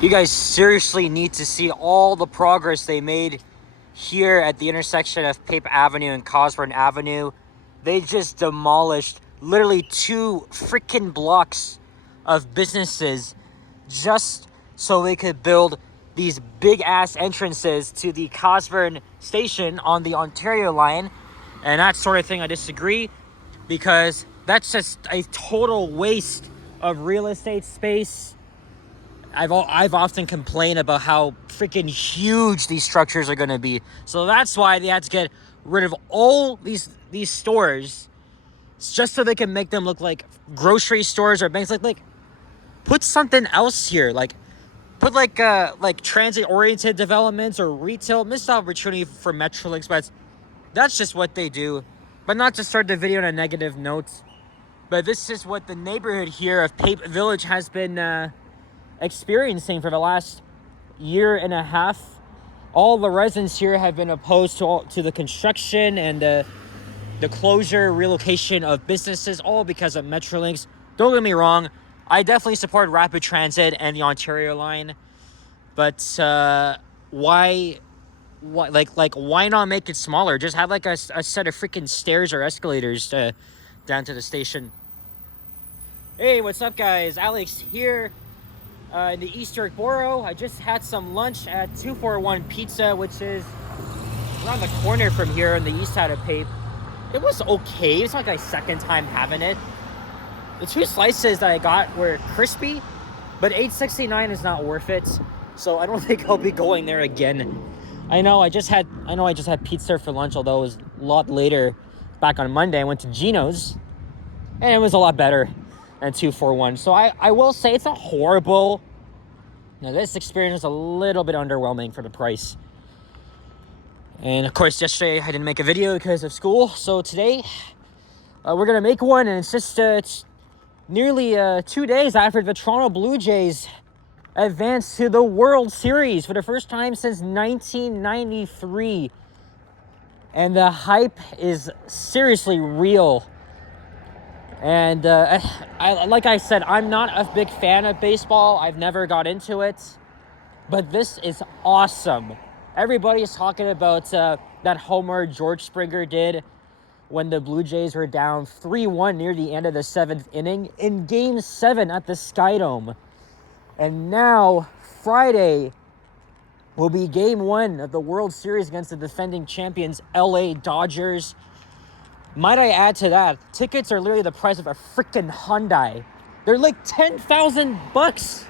You guys seriously need to see all the progress they made here at the intersection of Pape Avenue and Cosburn Avenue. They just demolished literally 2 freaking blocks of businesses just so they could build these big ass entrances to the Cosburn station on the Ontario line. And that sort of thing I disagree, because that's just a total waste of real estate space. I've often complained about how freaking huge these structures are going to be. So that's why they had to get rid of all these stores, just so they can make them look like grocery stores or banks. Like put something else here. Like put like transit-oriented developments or retail. Missed opportunity for Metrolinx, but that's just what they do. But not to start the video on a negative note, but this is what the neighborhood here of Pape Village has been experiencing for the last year and a half. All the residents here have been opposed to the construction and the closure, relocation of businesses, all because of Metrolinx. Don't get me wrong, I definitely support rapid transit and the Ontario line, but why not make it smaller? Just have like a set of freaking stairs or escalators down to the station. Hey, what's up, guys? Alex here. In the East York Borough. I just had some lunch at 241 Pizza, which is around the corner from here on the east side of Pape. It was okay. It's not like my second time having it. The 2 slices that I got were crispy, but $8.69 is not worth it. So I don't think I'll be going there again. I know I just had pizza for lunch, although it was a lot later. Back on Monday, I went to Gino's, and it was a lot better than 241. So I will say it's not horrible. Now, this experience is a little bit underwhelming for the price. And of course, yesterday I didn't make a video because of school. So today we're gonna make one, and it's just it's nearly 2 days after the Toronto Blue Jays advanced to the World Series for the first time since 1993. And the hype is seriously real. And like I said, I'm not a big fan of baseball. I've never got into it. But this is awesome. Everybody's talking about that homer George Springer did when the Blue Jays were down 3-1 near the end of the 7th inning in Game 7 at the Skydome. And now, Friday will be Game 1 of the World Series against the defending champions, LA Dodgers. Might I add to that, tickets are literally the price of a freaking Hyundai. They're like $10,000,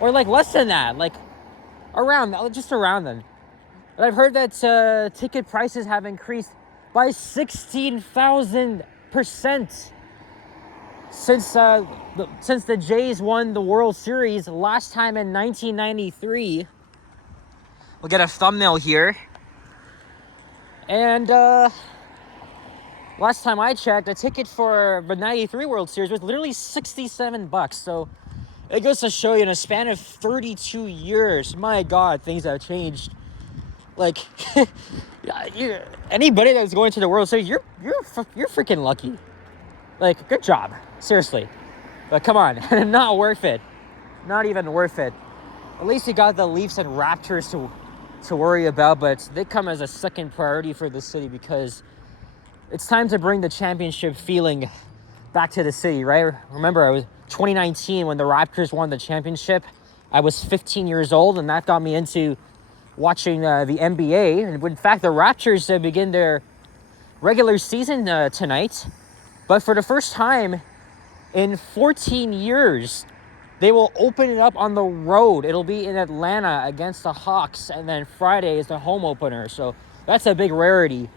or like less than that, like just around then. But I've heard that ticket prices have increased by 16,000% since the Jays won the World Series last time in 1993. We'll get a thumbnail here, and last time I checked, a ticket for the 93 World Series was literally $67. So it goes to show you, in a span of 32 years, my God, things have changed. Like, anybody that's going to the World Series, you're freaking lucky. Like, good job, seriously. But come on, not worth it. Not even worth it. At least you got the Leafs and Raptors to worry about, but they come as a second priority for the city, because it's time to bring the championship feeling back to the city, right? Remember, I was 2019 when the Raptors won the championship. I was 15 years old, and that got me into watching the NBA. And in fact, the Raptors begin their regular season tonight. But for the first time in 14 years, they will open it up on the road. It'll be in Atlanta against the Hawks, and then Friday is the home opener. So that's a big rarity.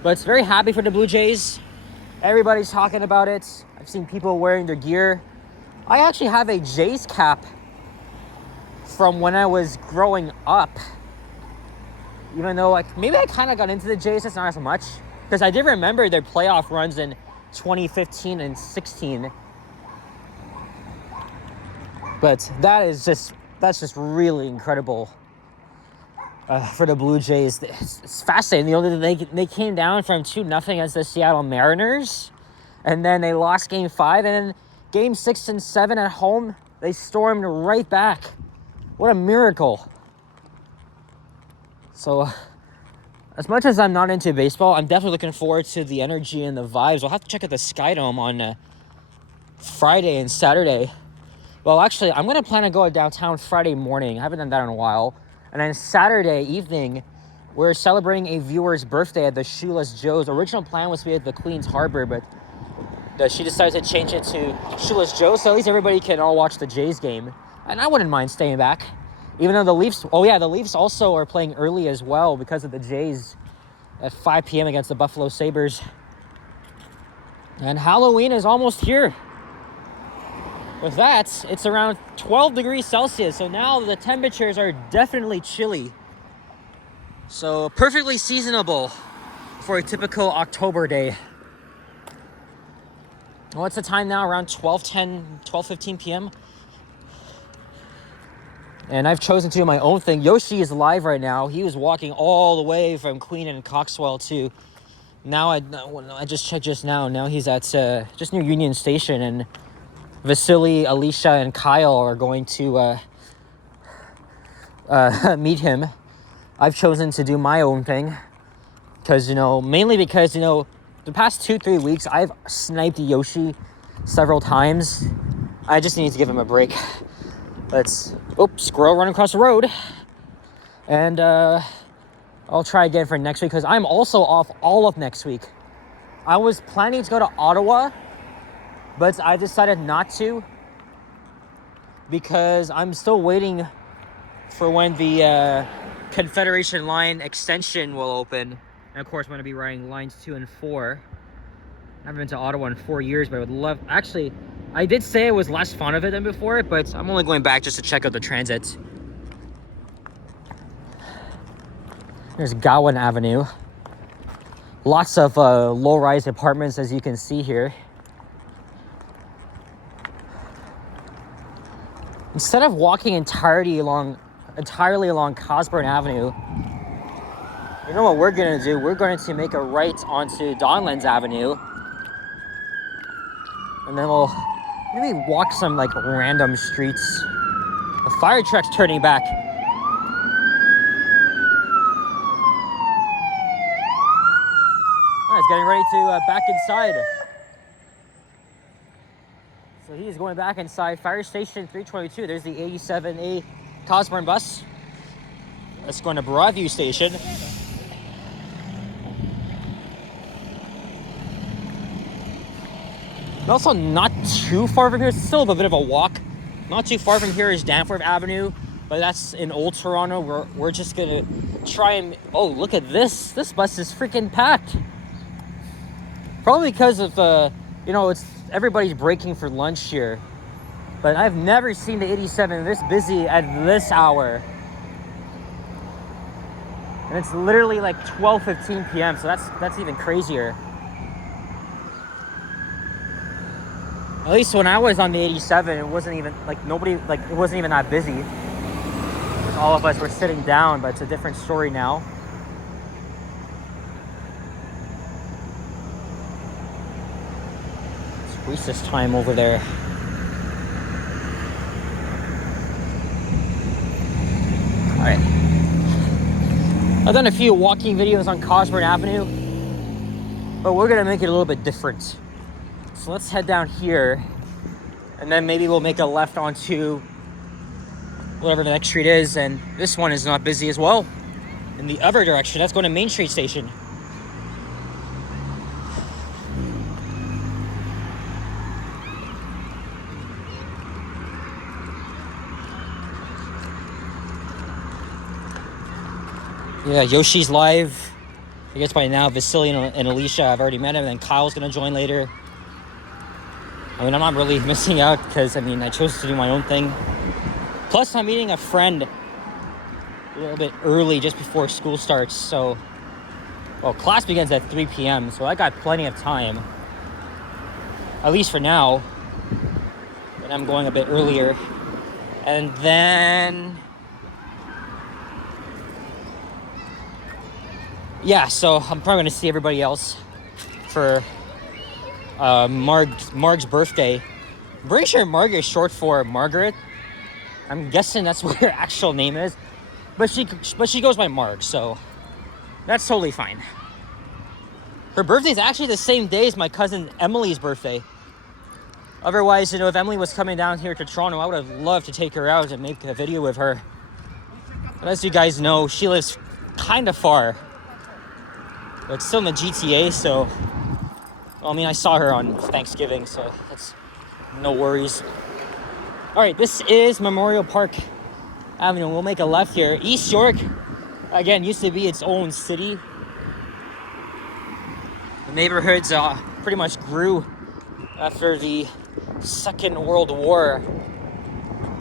But it's very happy for the Blue Jays. Everybody's talking about it. I've seen people wearing their gear. I actually have a Jays cap from when I was growing up. Even though, like, maybe I kind of got into the Jays, that's not as much. Because I did remember their playoff runs in 2015 and 16. But that's just really incredible for the Blue Jays. It's fascinating. You know, they came down from 2-0 against the Seattle Mariners, and then they lost Game 5, and then Game 6 and 7 at home, they stormed right back. What a miracle. So, as much as I'm not into baseball, I'm definitely looking forward to the energy and the vibes. I'll have to check out the Sky Dome on Friday and Saturday. Well, actually, I'm going to plan to go downtown Friday morning. I haven't done that in a while. And then Saturday evening, we're celebrating a viewer's birthday at the Shoeless Joe's. Original plan was to be at the Queen's Harbor, but she decided to change it to Shoeless Joe's, so at least everybody can all watch the Jays game. And I wouldn't mind staying back. Even though the Leafs, the Leafs also are playing early as well because of the Jays at 5 p.m. against the Buffalo Sabres. And Halloween is almost here. With that, it's around 12 degrees Celsius, so now the temperatures are definitely chilly. So perfectly seasonable for a typical October day. What's the time now? Around 12:15 p.m. And I've chosen to do my own thing. Yoshi is live right now. He was walking all the way from Queen and Coxwell to... Now I just checked just now. Now he's at just near Union Station, and Vasily, Alicia, and Kyle are going to meet him. I've chosen to do my own thing because, mainly because, the past 2-3 weeks, I've sniped Yoshi several times. I just need to give him a break. Squirrel running across the road. And I'll try again for next week because I'm also off all of next week. I was planning to go to Ottawa, but I decided not to because I'm still waiting for when the Confederation Line extension will open. And of course, I'm going to be riding lines 2 and 4. I haven't been to Ottawa in 4 years, but I would love... Actually, I did say it was less fun of it than before, but I'm only going back just to check out the transit. There's Gowan Avenue. Lots of low-rise apartments, as you can see here. Instead of walking entirely along Cosburn Avenue, you know what we're going to do? We're going to make a right onto Donlands Avenue. And then we'll maybe walk some random streets. The fire truck's turning back. Oh, it's getting ready to back inside. So he's going back inside Fire Station 322. There's the 87A Cosburn bus. Let's go to Broadview Station. And also not too far from here. It's still a bit of a walk. Not too far from here is Danforth Avenue, but that's in Old Toronto. We're just gonna try and... Oh, look at this. This bus is freaking packed. Probably because of it's everybody's breaking for lunch here. But I've never seen the 87 this busy at this hour. And it's literally 12:15 p.m. So that's even crazier. At least when I was on the 87, it wasn't even it wasn't even that busy. All of us were sitting down, but it's a different story now. It's recess time over there. All right. I've done a few walking videos on Cosburn Avenue, but we're gonna make it a little bit different. So let's head down here, and then maybe we'll make a left onto whatever the next street is, and this one is not busy as well. In the other direction, that's going to Main Street Station. Yeah, Yoshi's live. I guess by now, Vasily and Alicia, I've already met him, and then Kyle's going to join later. I mean, I'm not really missing out because, I chose to do my own thing. Plus, I'm meeting a friend a little bit early just before school starts. So, class begins at 3 p.m. So I got plenty of time. At least for now. And I'm going a bit earlier. And then... yeah, so I'm probably going to see everybody else for Marg's birthday. I'm pretty sure Marg is short for Margaret. I'm guessing that's what her actual name is. But she goes by Marg, so that's totally fine. Her birthday is actually the same day as my cousin Emily's birthday. Otherwise, if Emily was coming down here to Toronto, I would have loved to take her out and make a video with her. But as you guys know, she lives kind of far. But still in the GTA, so... Well, I mean, I saw her on Thanksgiving, so that's no worries. Alright, this is Memorial Park Avenue. We'll make a left here. East York, again, used to be its own city. The neighborhoods pretty much grew after the Second World War.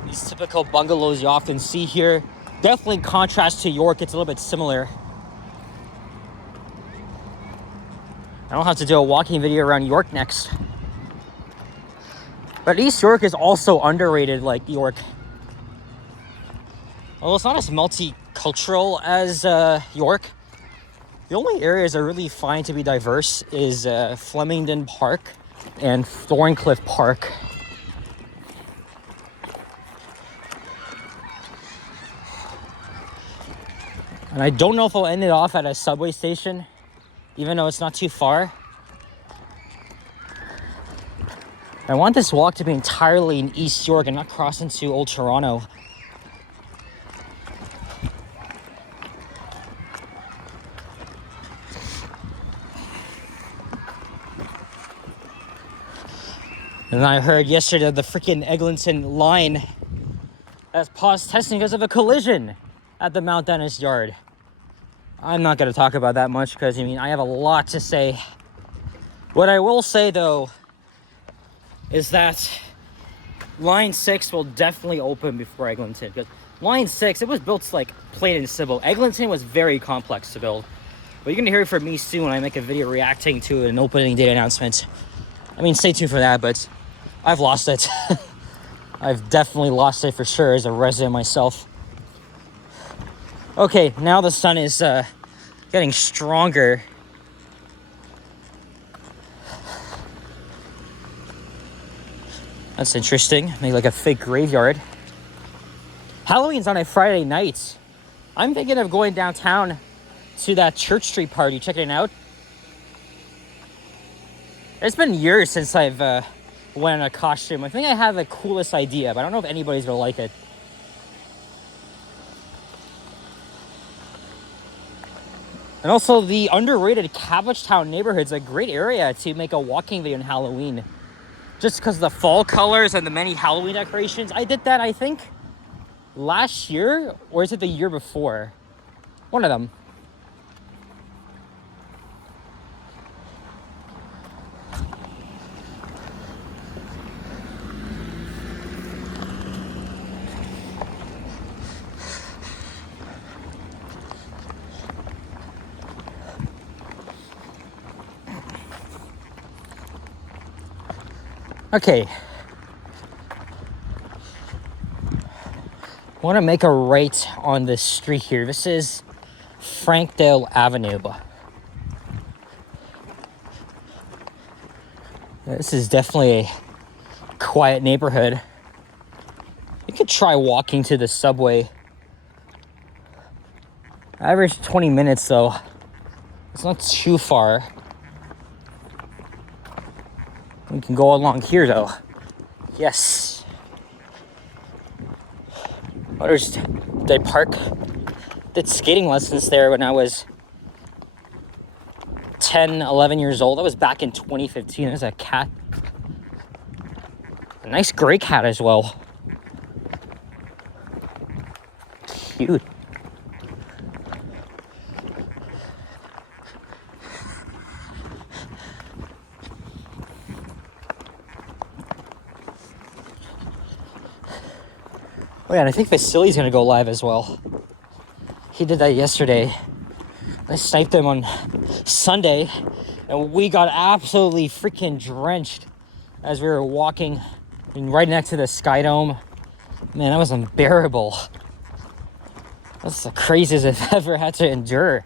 These typical bungalows you often see here. Definitely in contrast to York, it's a little bit similar. I don't have to do a walking video around York next. But East York is also underrated like York. Although it's not as multicultural as York. The only areas I really find to be diverse is Flemington Park and Thorncliffe Park. And I don't know if I'll end it off at a subway station, even though it's not too far. I want this walk to be entirely in East York and not cross into Old Toronto. And I heard yesterday that the freaking Eglinton line has paused testing because of a collision at the Mount Dennis Yard. I'm not going to talk about that much because, I mean, I have a lot to say. What I will say, though, is that Line 6 will definitely open before Eglinton. Because Line 6, it was built like plain and simple. Eglinton was very complex to build. But you're going to hear it from me soon when I make a video reacting to an opening date announcement. I mean, stay tuned for that, but I've lost it. I've definitely lost it for sure as a resident myself. Okay, now the sun is getting stronger. That's interesting. Maybe like a fake graveyard. Halloween's on a Friday night. I'm thinking of going downtown to that Church Street party, checking it out. It's been years since I've went in a costume. I think I have the coolest idea, but I don't know if anybody's gonna like it. And also, the underrated Cabbagetown neighborhood's a great area to make a walking video on Halloween. Just because of the fall colors and the many Halloween decorations. I did that, I think, last year, or is it the year before? One of them. Okay. I want to make a right on this street here. This is Frankdale Avenue. This is definitely a quiet neighborhood. You could try walking to the subway. Average 20 minutes though. It's not too far. We can go along here though. Yes. Did I did skating lessons there when I was 10, 11 years old. That was back in 2015. There's a cat. A nice gray cat as well. Cute. Oh yeah, and I think Vasily's gonna go live as well. He did that yesterday. I sniped him on Sunday, and we got absolutely freaking drenched as we were walking right next to the Sky Dome. Man, that was unbearable. That's the craziest I've ever had to endure.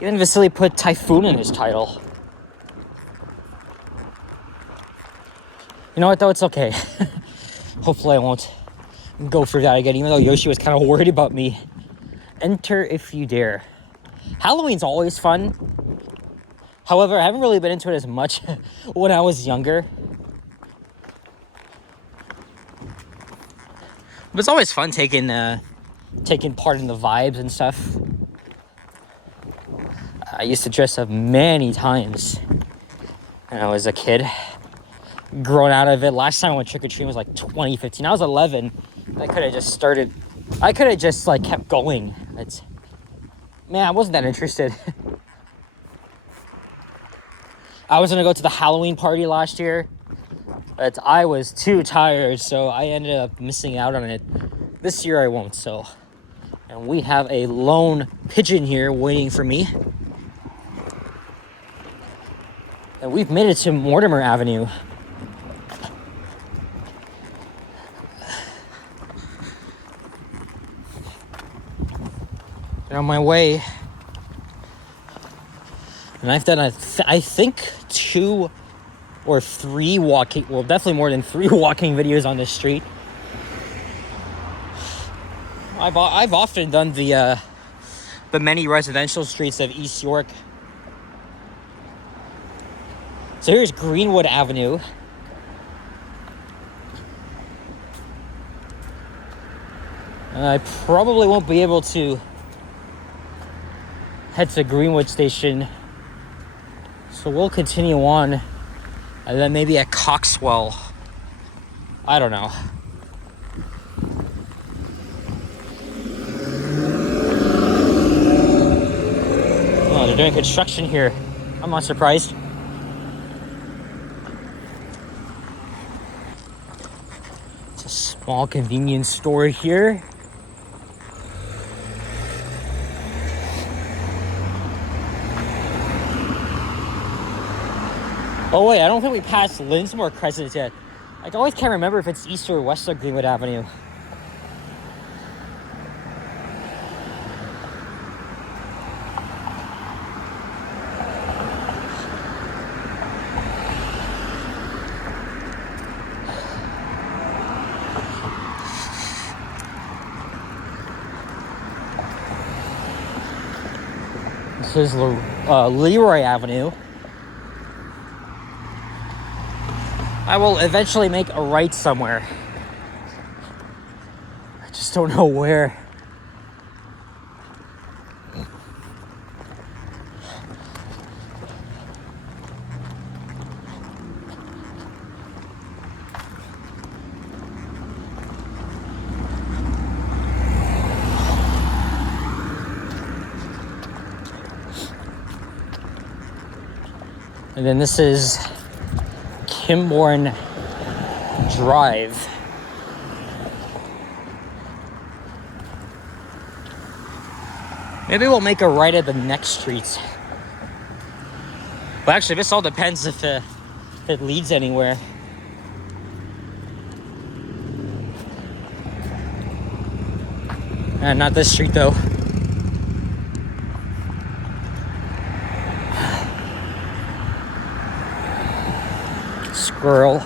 Even Vasily put Typhoon in his title. You know what, though? It's okay. Hopefully I won't go through that again, even though Yoshi was kind of worried about me. Enter if you dare. Halloween's always fun. However, I haven't really been into it as much when I was younger. But it's always fun taking part in the vibes and stuff. I used to dress up many times when I was a kid. Grown out of it. Last time I went trick-or-treating was like 2015. I was 11. I could have just started. I could have just like kept going. Man, I wasn't that interested. I was gonna go to the Halloween party last year, but I was too tired, so I ended up missing out on it. This year I won't, so. And we have a lone pigeon here waiting for me. And we've made it to Mortimer Avenue. On my way. And I've done, I think, 2 or 3 walking, well, definitely more than 3 walking videos on this street. I've often done the many residential streets of East York. So here's Greenwood Avenue. And I probably won't be able to head to Greenwood Station. So we'll continue on. And then maybe at Coxwell. I don't know. Oh, they're doing construction here. I'm not surprised. It's a small convenience store here. Oh wait, I don't think we passed Linsmore Crescent yet. I always can't remember if it's east or west of Greenwood Avenue. This is Leroy Avenue. I will eventually make a right somewhere. I just don't know where. And then this is Kimborn Drive. Maybe we'll make a right at the next street. But actually, this all depends if it leads anywhere. And not this street though. Squirrel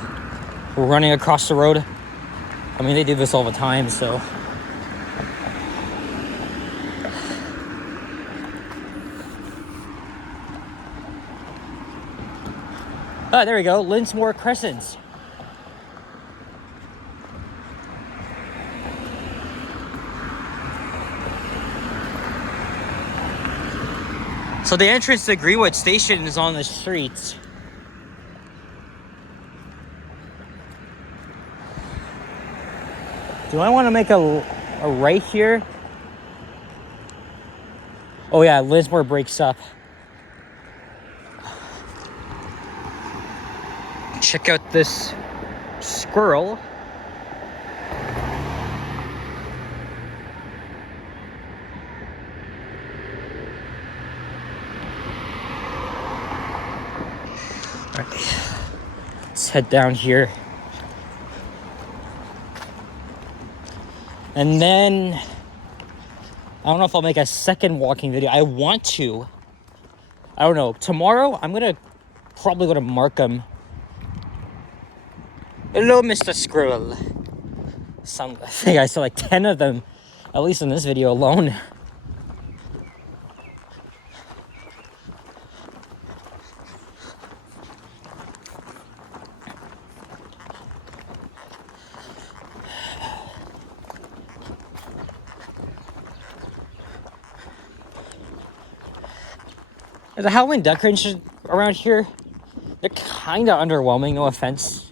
running across the road. I mean, they do this all the time, so. Ah, there we go, Linsmore Crescent. So the entrance to Greenwood Station is on the street. Do I want to make a right here? Oh yeah, Lismore breaks up. Check out this squirrel. All right, let's head down here. And then, I don't know if I'll make a second walking video. I want to. I don't know. Tomorrow, I'm going to probably go to Markham. Hello, Mr. Squirrel. I think I saw like 10 of them, at least in this video alone. The Halloween decorations around here, they're kind of underwhelming, no offense.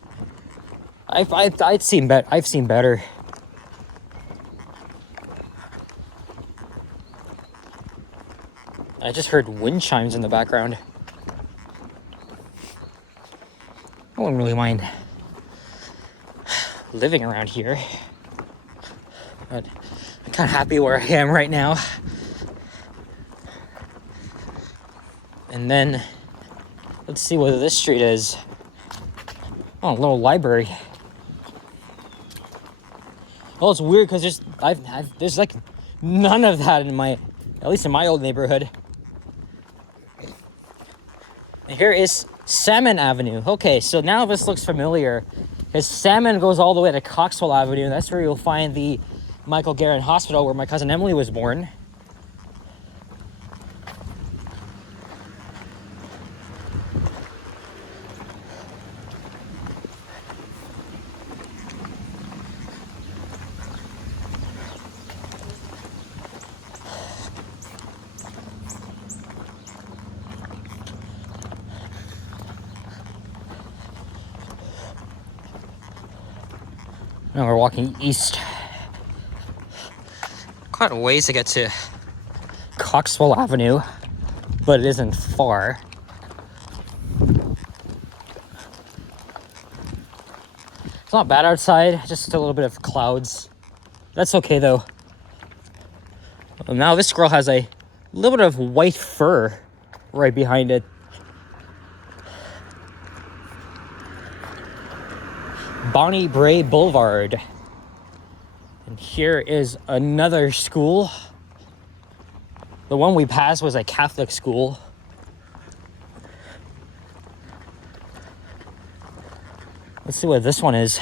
I've seen better. I just heard wind chimes in the background. I wouldn't really mind living around here, but I'm kind of happy where I am right now. And then let's see what this street is. Oh, a little library. Well, it's weird because there's like none of that at least in my old neighborhood. And here is Salmon Avenue. Okay, so now this looks familiar. Because Salmon goes all the way to Coxwell Avenue, and that's where you'll find the Michael Garron Hospital where my cousin Emily was born. Now we're walking east. Quite a ways to get to Coxwell Avenue, but it isn't far. It's not bad outside, just a little bit of clouds. That's okay though. Now this girl has a little bit of white fur right behind it. Bonnie Bray Boulevard. And here is another school. The one we passed was a Catholic school. Let's see what this one is.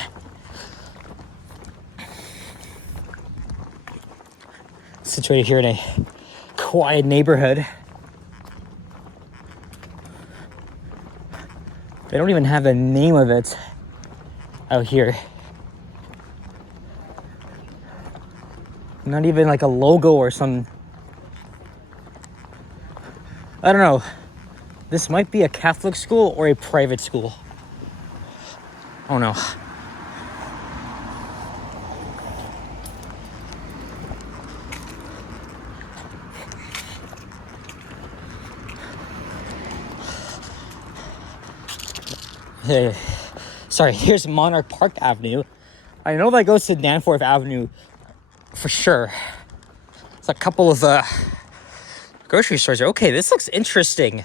Situated here in a quiet neighborhood. They don't even have a name of it out here. Not even like a logo or some. I don't know. This might be a Catholic school or a private school. Oh no. Hey, sorry, here's Monarch Park Avenue. I know that goes to Danforth Avenue for sure. It's a couple of grocery stores here. Okay, this looks interesting.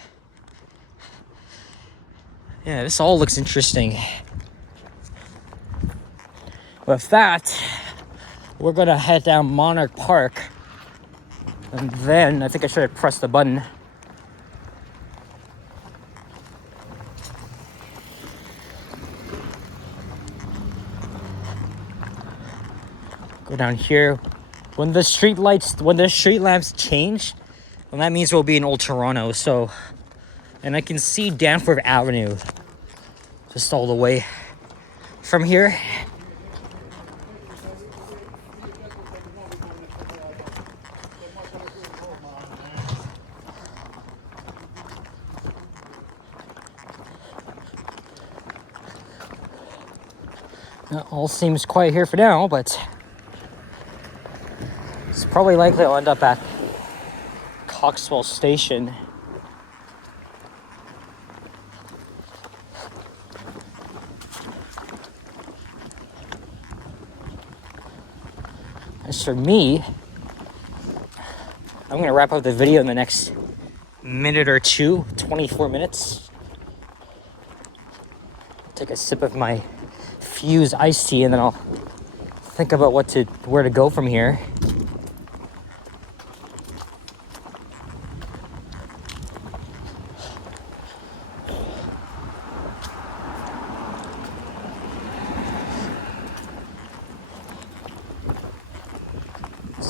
Yeah, this all looks interesting. With that, we're gonna head down Monarch Park. And then, I think I should have pressed the button. Go down here. When the street lamps change, well, that means we'll be in Old Toronto. So, and I can see Danforth Avenue just all the way from here. That all seems quiet here for now, but it's probably likely I'll end up at Coxwell Station. As for me, I'm gonna wrap up the video in the next minute or two, 24 minutes. Take a sip of my Fuse iced tea, and then I'll think about where to go from here.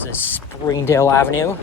This is Springdale Avenue.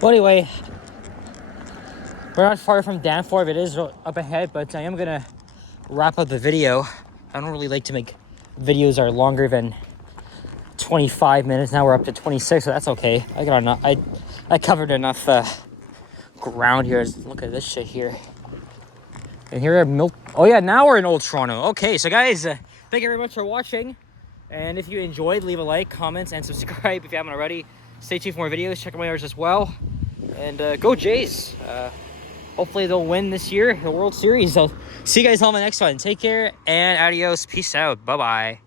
Well, anyway, we're not far from Danforth. It is up ahead, but I am gonna wrap up the video. I don't really like to make videos that are longer than 25 minutes. Now we're up to 26, so that's okay. I got enough. I covered enough ground here. Look at this shit here. And here are oh yeah, now we're in Old Toronto. Okay, so guys, thank you very much for watching. And if you enjoyed, leave a like, comment, and subscribe if you haven't already. Stay tuned for more videos. Check out my others as well. And go Jays. Hopefully they'll win this year, the World Series. I'll see you guys on the next one. Take care and adios. Peace out. Bye-bye.